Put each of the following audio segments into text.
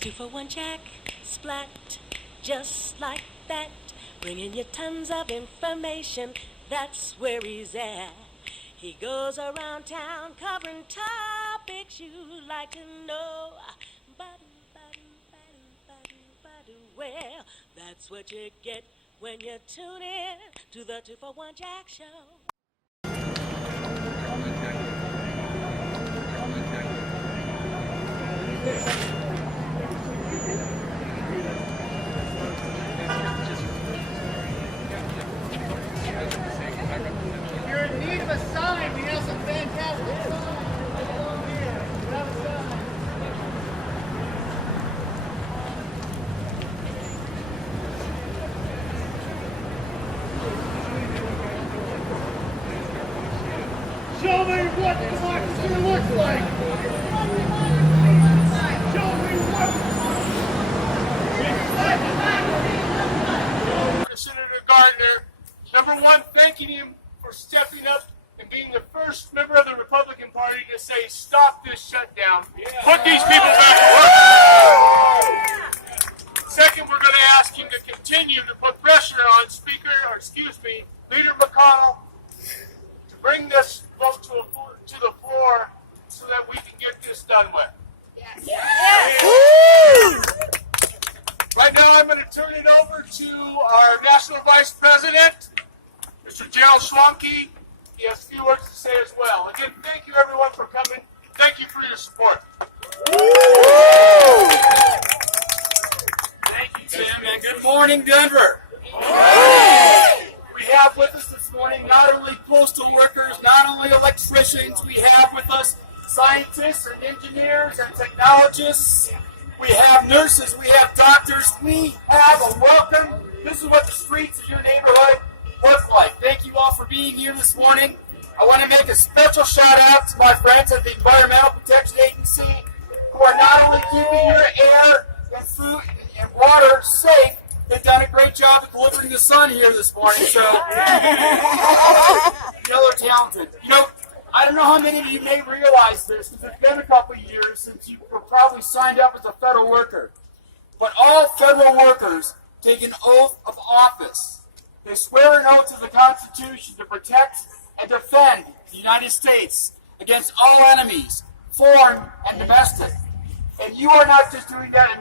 2-for-1 Jack, splat, just like that. Bringing you tons of information, that's where he's at. He goes around town covering topics you'd like to know. Well, that's what you get when you tune in to the 2-for-1 Jack Show. If you're in need of a sign, we have some fantastic signs along here. We have a sign. Show me what democracy looks like. Show me what. Senator Gardner, number one, thanking him for stepping up and being the first member of the Republican Party to say, stop this shutdown. Put these people back to work. Second, we're going to ask him to continue to put pressure on Leader McConnell to bring this vote to the floor so that we can get this done with. Yes. Yes. Right now, I'm going to turn it over to our National Vice President, Mr. Gerald Schwanke. He has a few words to say as well. Again, thank you everyone for coming. Thank you for your support. Thank you, Tim, and good morning, Denver. We have with us this morning not only postal workers, not only electricians, we have with us scientists and engineers and technologists. We have nurses, we have doctors, we have a welcome. This is what the streets of your neighborhood look like. Thank you all for being here this morning. I want to make a special shout out to my friends at the Environmental Protection Agency who are not only keeping your air and food and water safe, they've done a great job of delivering the sun here this morning. So, y'all are talented. You know, I don't know how many of you may realize this, because it's been a couple of years since you were probably signed up as a federal worker. But all federal workers take an oath of office. They swear an oath to the Constitution to protect and defend the United States against all enemies, foreign and domestic. And you are not just doing that in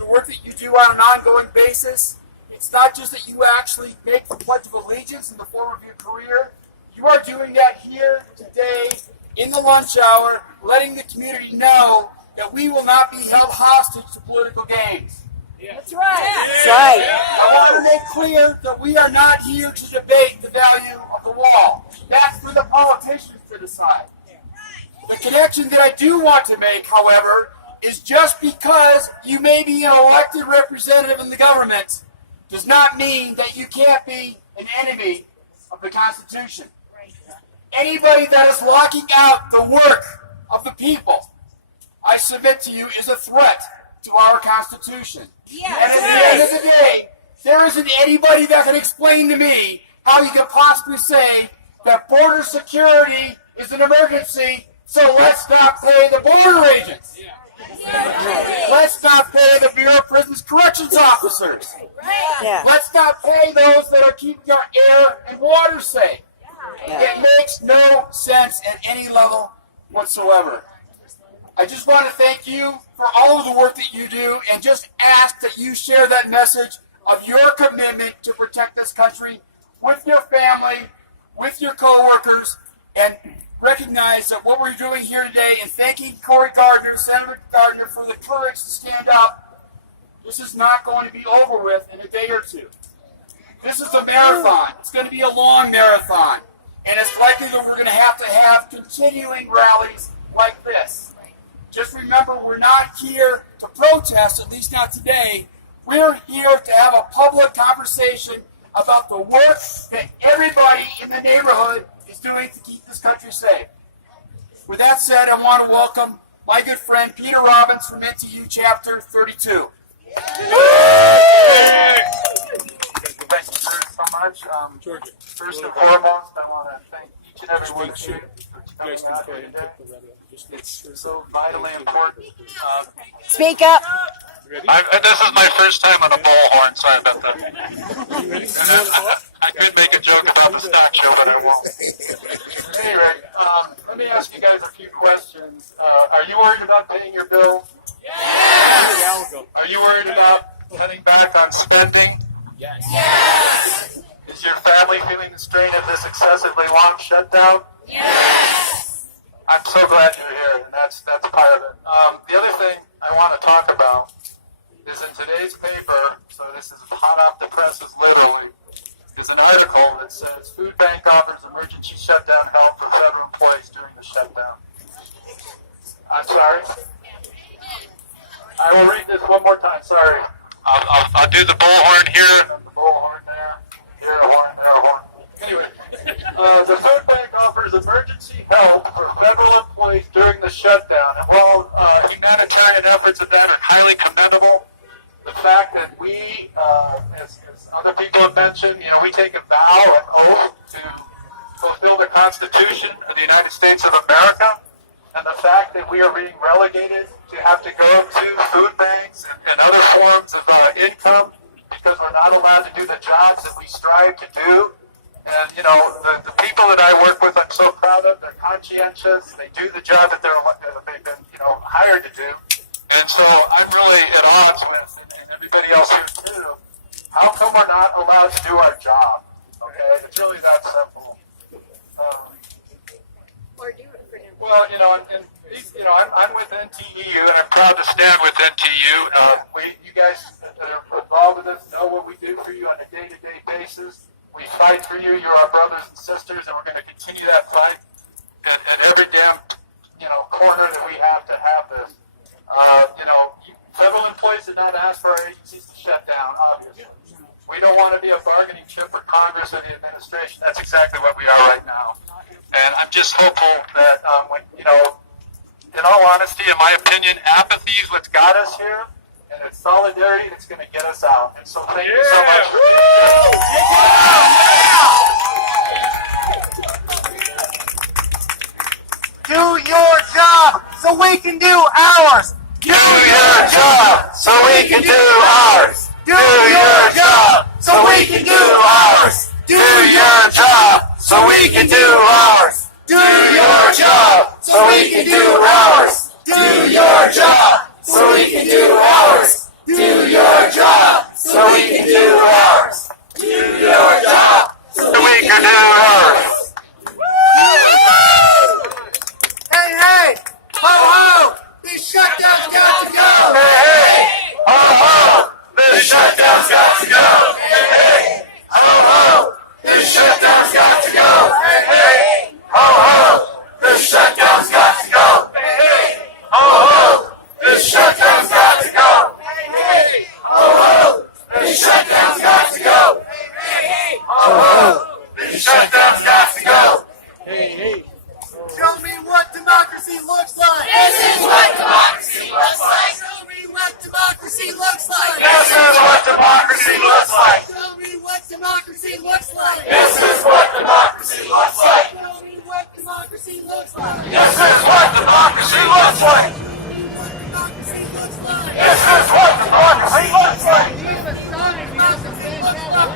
the work that you do on an ongoing basis. It's not just that you actually make the Pledge of Allegiance in the form of your career. You are doing that here today in the lunch hour, letting the community know that we will not be held hostage to political gains. That's right. That's right. I want to make clear that we are not here to debate the value of the wall. That's for the politicians to decide. The connection that I do want to make, however, is just because you may be an elected representative in the government does not mean that you can't be an enemy of the Constitution. Anybody that is locking out the work of the people, I submit to you, is a threat to our Constitution. Yes. And at the end of the day, there isn't anybody that can explain to me how you can possibly say that border security is an emergency, so let's not pay the border agents. Let's not pay the Bureau of Prisons Corrections officers. Yeah. Let's not pay those that are keeping our air and water safe. It makes no sense at any level whatsoever. I just want to thank you for all of the work that you do and just ask that you share that message of your commitment to protect this country with your family, with your coworkers, and recognize that what we're doing here today and thanking Cory Gardner, Senator Gardner, for the courage to stand up, this is not going to be over with in a day or two. This is a marathon. It's going to be a long marathon. And it's likely that we're going to have continuing rallies like this. Just remember, we're not here to protest, at least not today. We're here to have a public conversation about the work that everybody in the neighborhood is doing to keep this country safe. With that said, I want to welcome my good friend Peter Robbins from NTU Chapter 32. Thank you so much. First and foremost, I want to thank each each and every one of you for coming out here today. It's so vitally important. Speak up. This is my first time on a bullhorn. Sorry about that. I could make a joke about the statue, but I won't. Anyway, let me ask you guys a few questions. Are you worried about paying your bills? Yes. Are you worried about cutting back on spending? Yes. Is your family feeling the strain of this excessively long shutdown? Yes. I'm so glad you're here, and that's part of it. The other thing I want to talk about is in today's paper, so this is hot off the presses literally, is an article that says Food Bank offers emergency shutdown help for federal employees during the shutdown. I'm sorry. I will read this one more time, sorry. I'll do the bullhorn here. The bullhorn there. Here a horn, there a horn. Anyway, the Food Bank offers emergency help for federal employees during the shutdown. And while humanitarian efforts of that are highly commendable, the fact that we, as other people have mentioned, we take a vow, an oath to fulfill the Constitution of the United States of America, and the fact that we are being relegated to have to go to food banks and other forms of income because we're not allowed to do the jobs that we strive to do. And, the people that I work with, I'm so proud of. They're conscientious. They do the job that they've been, hired to do. And so I'm really at odds with, and everybody else here too, how come we're not allowed to do our job? Okay, it's really that simple. Or do it for him. Well, I'm with NTEU, and I'm proud to stand with NTEU. You guys that are involved with us know what we do for you on a day-to-day basis. We fight for you. You're our brothers and sisters, and we're going to continue that fight at every damn, corner that we have to have this. Federal employees did not ask for our agencies to shut down, obviously. We don't want to be a bargaining chip for Congress or the administration. That's exactly what we are right now. And I'm just hopeful that, in all honesty, in my opinion, apathy is what's got us here, and it's solidarity that's going to get us out. And so thank you so much. Do your job so we can do ours. Do your job so we can do ours. Do your job so we can do ours. Do your job so we can do ours. Do your job so we can do ours. Do your job so we can do ours. Do your job so we can do ours. Do your job so we can do ours. Hey, ho ho! This shutdown's got to go. Hey, ho ho! This shutdown's got to go. Hey, ho ho! This shutdown's got to go. Hey, ho ho! This shutdown's got to go. Hey, ho ho! This shutdown's got to go. Hey, ho ho! This shutdown's got to go. Hey, ho ho! This shutdown's got to go. Show me what democracy looks like. This is what democracy looks like. Show me what democracy looks like. This is what democracy looks like. Show me what democracy looks like. This is what democracy looks like. Show me what democracy looks like. This is what democracy looks like. Democracy looks like. This is what democracy looks like.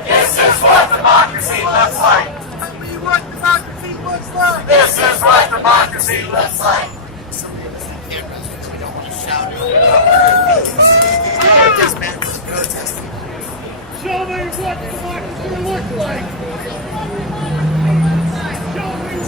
This is what democracy looks like. Show me what democracy looks like. This is what democracy looks like. Show me what democracy looks like. Show me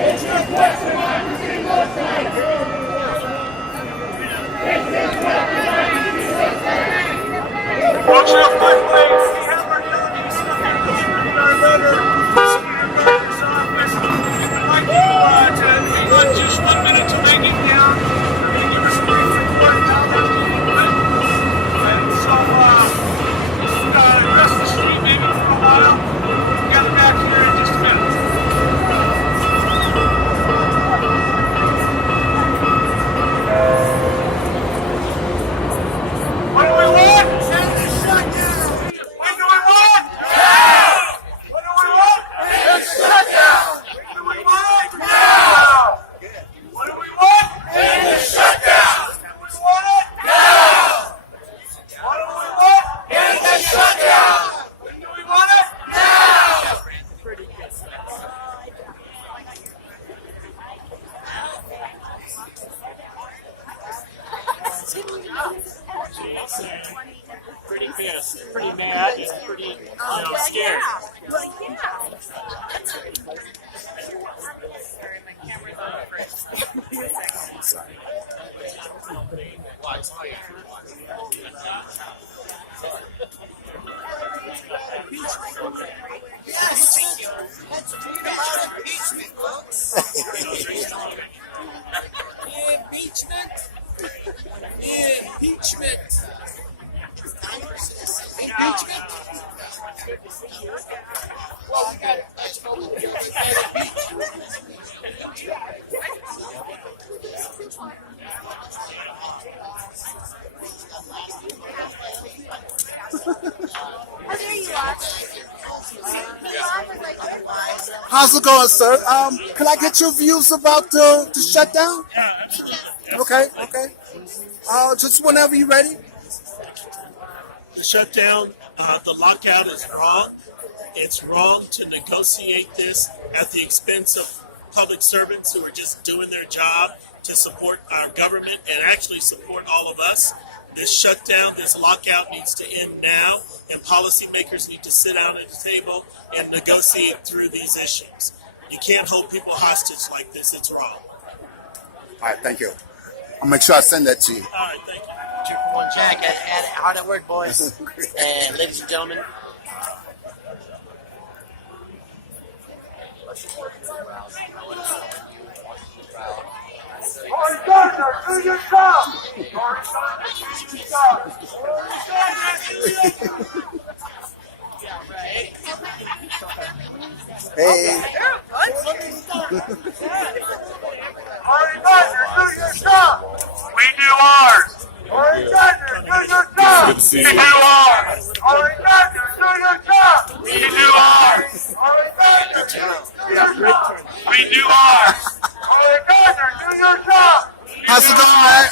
This is what democracy looks like. scared. Let's read about impeachment, folks. Impeachment. Impeachment. Impeachment. Well, we got let's hope we get Oh, there you are. How's it going, sir? Can I get your views about the shutdown? Okay. Just whenever you're ready. The shutdown, the lockout is wrong. It's wrong to negotiate this at the expense of public servants who are just doing their job to support our government and actually support all of us. This shutdown, this lockout needs to end now, and policymakers need to sit down at the table and negotiate through these issues. You can't hold people hostage like this. It's wrong. All right, thank you. I'll make sure I send that to you. All right, thank you. Jack, hard at work, boys. And ladies and gentlemen. Cory Gardner, do your job! Cory Gardner, do your job! Cory Gardner, do your job! Hey. Cory Gardner, do your job! We do ours! Cory Gardner, do your job! We do ours! Cory Gardner, do your job! We do ours! Cory Gardner, do your job! We do ours! Cory Gardner, do your job! How's it going, man?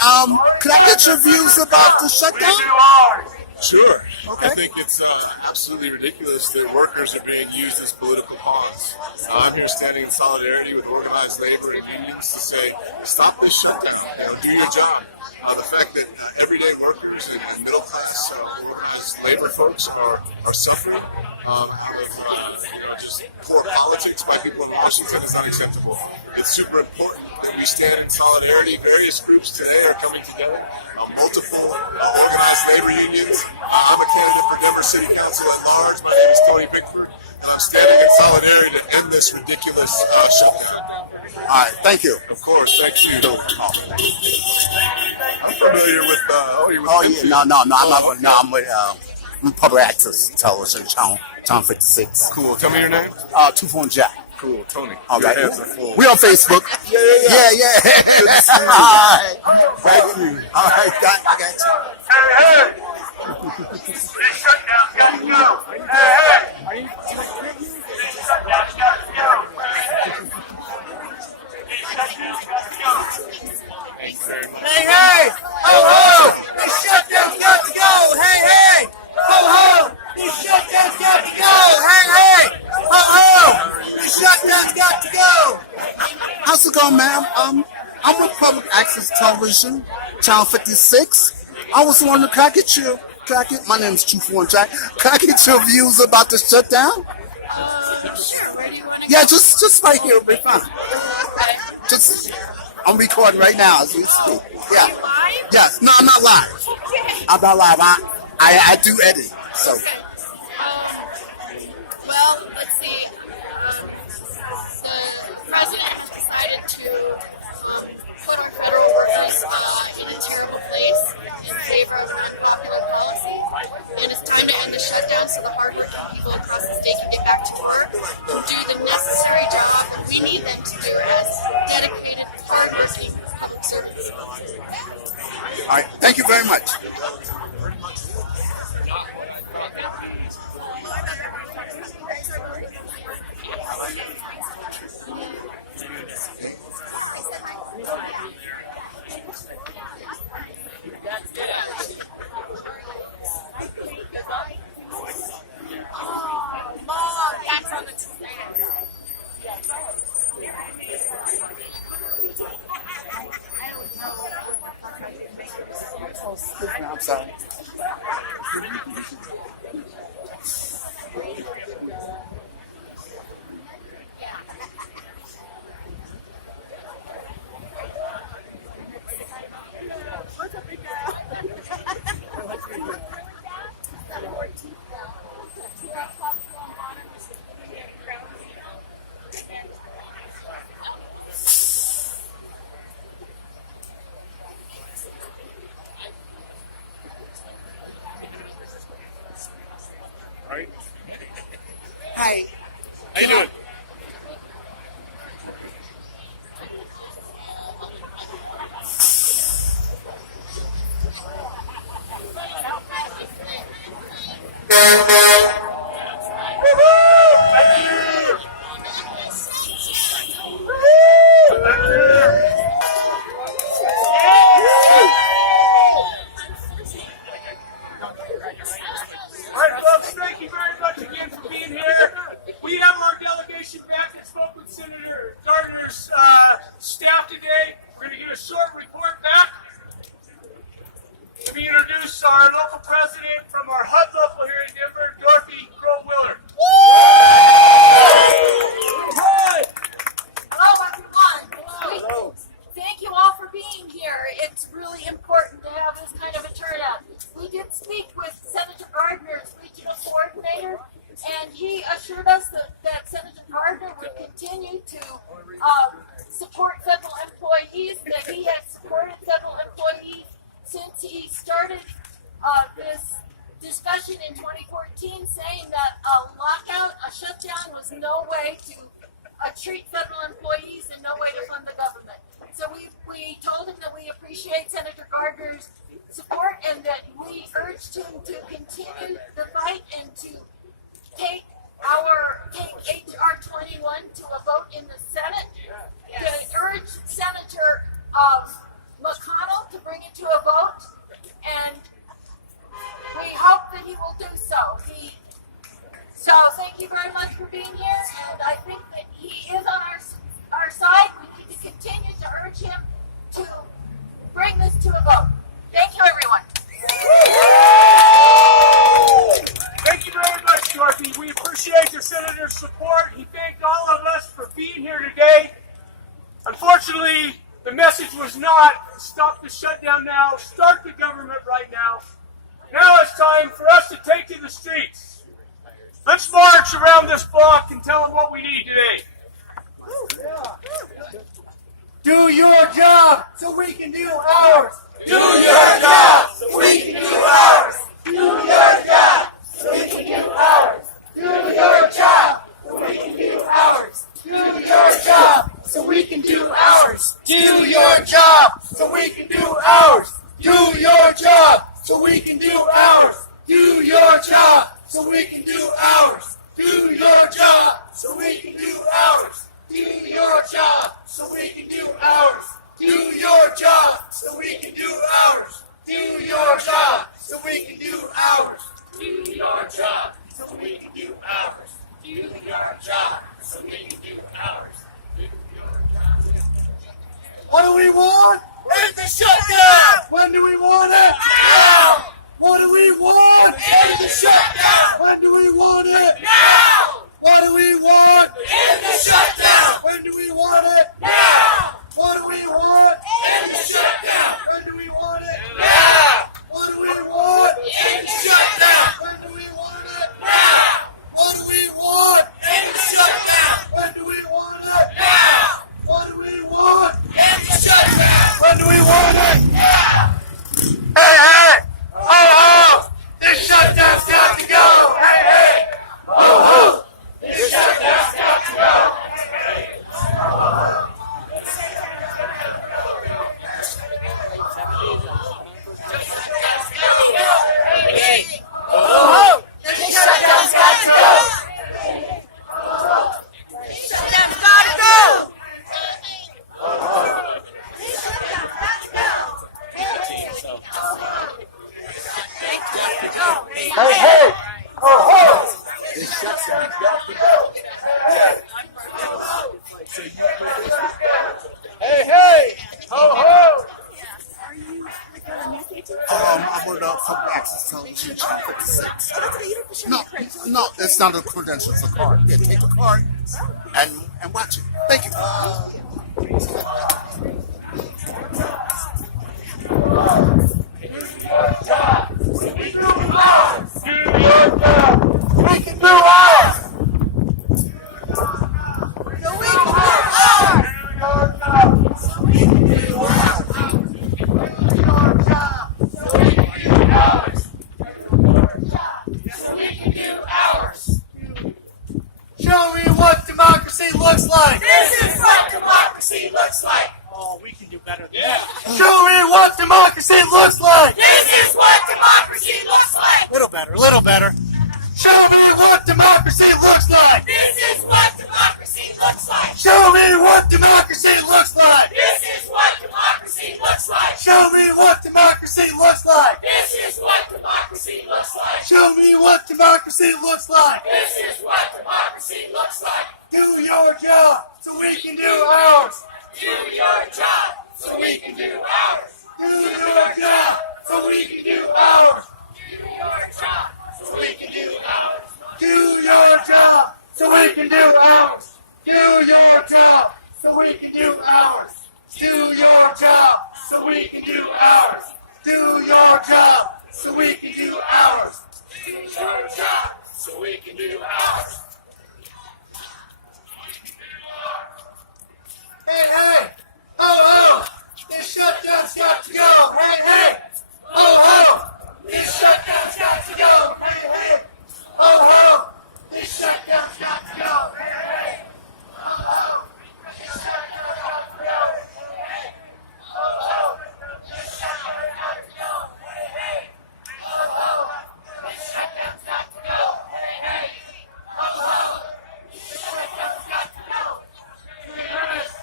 Can I get your views about the shutdown? We do ours! Sure. Okay. I think it's absolutely ridiculous that workers are being used as political pawns. I'm here standing in solidarity with organized labor and unions to say, stop this shutdown. Do your job. The fact that everyday workers and middle class organized labor folks are suffering just poor politics by people in Washington is unacceptable. It's super important that we stand in solidarity. Various groups today are coming together. Multiple organized labor unions. I'm a candidate for Denver City Council at large. My name is Tony Pickford, and I'm standing in solidarity to end this ridiculous shutdown. All right, thank you. Of course, thank you. I'm familiar with. No, I'm not. No, I'm with Public Access Television, channel 56. Cool. Tell me your name. 2-Phone Jack. Cool, Tony. All right. Your hands are full. We on Facebook. Yeah. Good to see you. All right. Thank you. All right, I got you. Hey! This shutdown's got to go! Hey! This shutdown's got to go! This shutdown's got to go! Thanks very much. Hey! Ho ho! This shutdown's got to go! Hey! Ho ho! This shutdown's got to go! Hey! Ho ho! This shutdown's got to go! How's it going, ma'am? I'm with Public Access Television, channel 56. I was wondering, can I get my name is 2-4 Jack. Can I get your views about the shutdown? Sure, where do you want to Yeah, just right here, it'll be fine. I'm recording right now as we speak. Yeah. Are you live? Yes. No, I'm not live. Okay. I'm not live. I do edit. So. Well, let's see. The president has decided to put our federal workers in a terrible place in favor of unpopular policy. And it's time to end the shutdown so the hardworking people across the state can get back to work and do the necessary job that we need them to do as dedicated, hardworking public servants. All right. Thank you very much. Mom, that's on the stand. I'm sorry. Right? Hi. How you doing? All right, folks, thank you very much again for being here. We have our delegation back and spoke with Senator Gardner's staff today. We're going to get a short report back. Let me introduce our local president from our HUD local here in Denver, Dorothy Crow-Willard. Hello, everyone. Hello. Thank you all for being here. It's really important to have this kind of a turnout. We did speak with Senator Gardner's regional coordinator, and he assured us that Senator Gardner would continue to support federal employees, that he had supported federal employees since he started this discussion in 2014, saying that a lockout, a shutdown was no way to treat federal employees and no way to fund the government. So we told him that we appreciate Senator Gardner's support and that we urged him to continue the fight and to take HR 21 to a vote in the Senate, to urge Senator McConnell to bring it to a vote, and we hope that he will do so. So thank you very much for being here, and I think that he is on our side. We need to continue to urge him to bring this to a vote. Thank you, everyone. Thank you very much, Dorothy. We appreciate the senator's support. He thanked all of us for being here today. Unfortunately, the message was not stop the shutdown now, start the government right now. Now it's time for us to take to the streets. Let's march around this block and tell them what we need today. Do your job so we can do ours. Do your job so we can do ours. Do your job so we can do ours. Do your job so we can do ours. Do your job so we can do ours. Do your job so we can do ours. Do your job so we can do ours. Do your job so we can do ours. Do your job so we can do ours. Do your job so we can do ours. Do your job so we can do ours. Do your job so we can do ours. Do your job so we can do ours. Do your job so we can do ours. Do your job. What do we want? End the shutdown! When do we want it? Now! What do we want? End the shutdown! When do we want it? Now! What do we want? End the shutdown! When do we want it? Now! What do we want? End the shutdown! When do we want it? Now! What do we want? End the shutdown! When do we want it? Now! What do we want? End the shutdown! When do we want it? Now! What do we want? End the shutdown! When do we want it? Now! Hey, hey! Ho, ho! This shutdown's got to go! Hey, hey! Ho, ho! This shutdown's got to go! Hey, hey! Ho, ho! Oh, this shutdown's got to go! This shutdown's got to go! This shutdown's got to go! Hey, hey! Oh, ho! This shutdown's got to go! Hey, hey! Ho, ho! I heard of Public Access Television, Channel 56. No, it's not a credential, it's a card. Yeah, take the card and watch it. Thank you. Do your job So we can do ours. Do your job. So we can do ours. So we can do ours. Do your job. So we can do ours. Do your job. So we can do ours. So we can do ours. Show me what democracy looks like. This is what democracy looks like. Oh, we can do better than that. Show me what democracy looks like. This is what democracy looks like. Little better, little better. Show me what democracy looks like. This is what democracy looks like. Show me what democracy looks like. This is what democracy looks like. Show me what democracy looks like. This is what democracy looks like. Show me what democracy looks like. This is what democracy looks like. Do your job so we can do ours. Do your job so we can do ours. Do your job so we can do ours. Do your job so we can do ours. Do your job so we can do ours. Do your job so we can do ours. Do your job so we can do ours. Do your job so we can do ours. Do your job so we can do ours. Hey, hey, ho, ho, this shutdown's got to go. Hey, hey, ho, ho, this shutdown's got to go. Hey, hey, ho, ho, this shutdown's got to go. Hey, hey, ho, ho, this shutdown's got to go. Hey, hey, ho, ho, this shutdown's got to go. Hey, hey, ho, ho, this shutdown's got to go. Hey, hey, ho, ho, this shutdown's got to go. 3 minutes.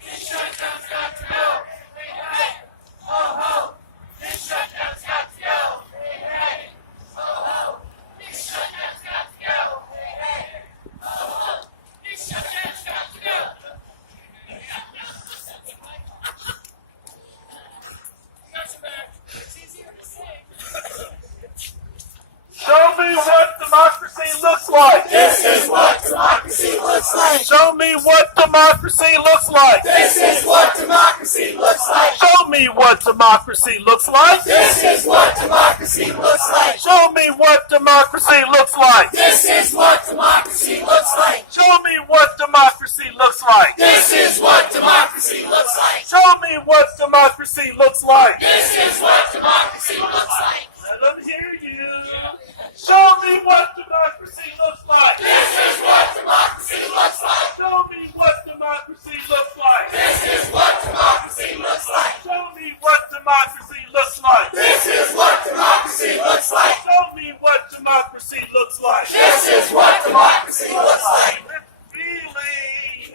This shutdown's got to go. Hey, hey, ho, ho. This shutdown's got to go. Hey, hey, ho, ho. This shutdown's got to go. Hey, hey, ho, ho. This shutdown's got to go. It's easier to say. Show me what democracy looks like. This is what democracy looks like. Show me what democracy looks like. This is what democracy looks like. Show me what democracy looks like. This is what democracy looks like. Show me what democracy looks like. This is what democracy looks like. Show me what democracy looks like. This is what democracy looks like. Show me what democracy looks like. This is what democracy looks like. Let them hear you. Show me what democracy looks like. This is what democracy looks like. Show me what democracy looks like. This is what democracy looks like. Show me what democracy looks like. This is what democracy looks like. Show me what democracy looks like. This is what democracy looks like. With feeling.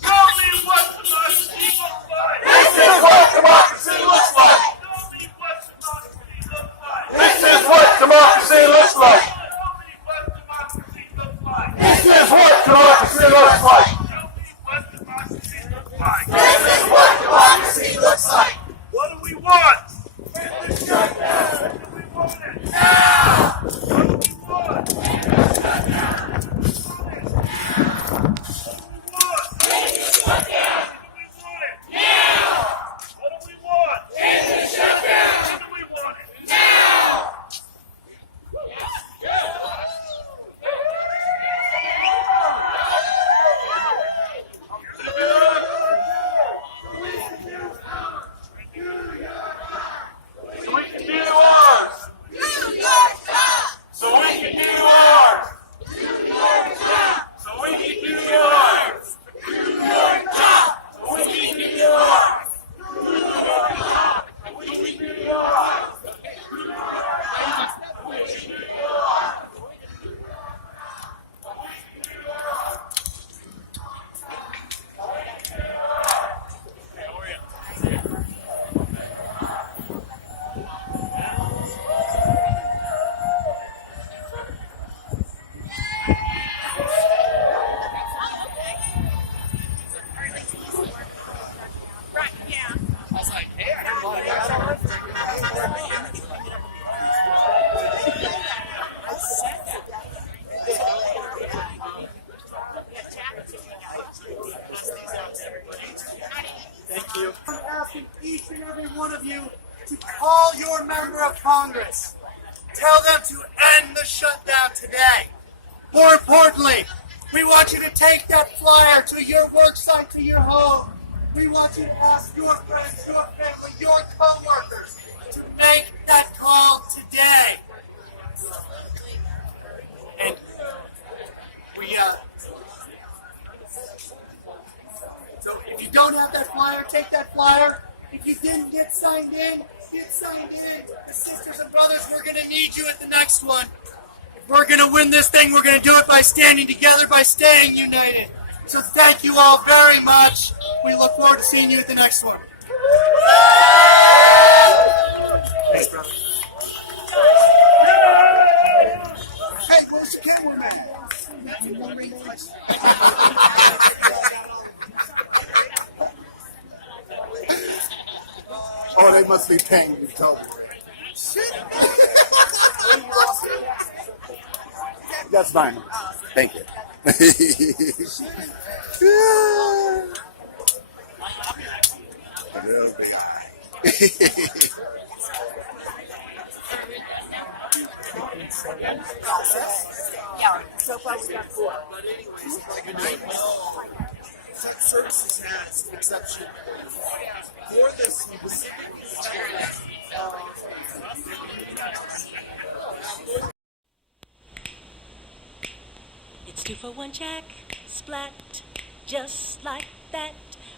Show me what democracy looks like. This is what democracy looks like. Show me what democracy looks like. This is what democracy looks like. Show me what democracy looks like. This is what democracy looks like. Show me what democracy looks like. This is what democracy looks like. What do we want? Shutdown. We want it. Now. What do we want? call your member of Congress. Tell them to end the shutdown today. More importantly, we want you to take that flyer to your work site, to your home. We want you to ask your friends, your family, your co-workers to make that call today. And so if you don't have that flyer, take that flyer. If you didn't get signed in, get signed in. The sisters and brothers, we're going to need you at the next one. If we're going to win this thing, we're going to do it by standing together, by staying united. So thank you all very much. We look forward to seeing you at the next one. Thanks, brother. Hey, where's the cameraman? Oh, they must be paying me total. That's fine. Thank you. Yeah, so far we got 4. Tech Services has an exception for this specific experience. It's 2 for 1 Jack, splat, just like that.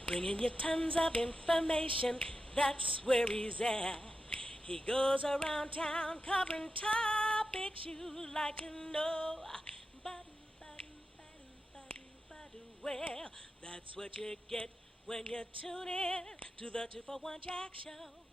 Bringing you tons of information, that's where he's at. He goes around town covering topics you'd like to know. Well, that's what you get when you tune in to the 2 for 1 Jack Show.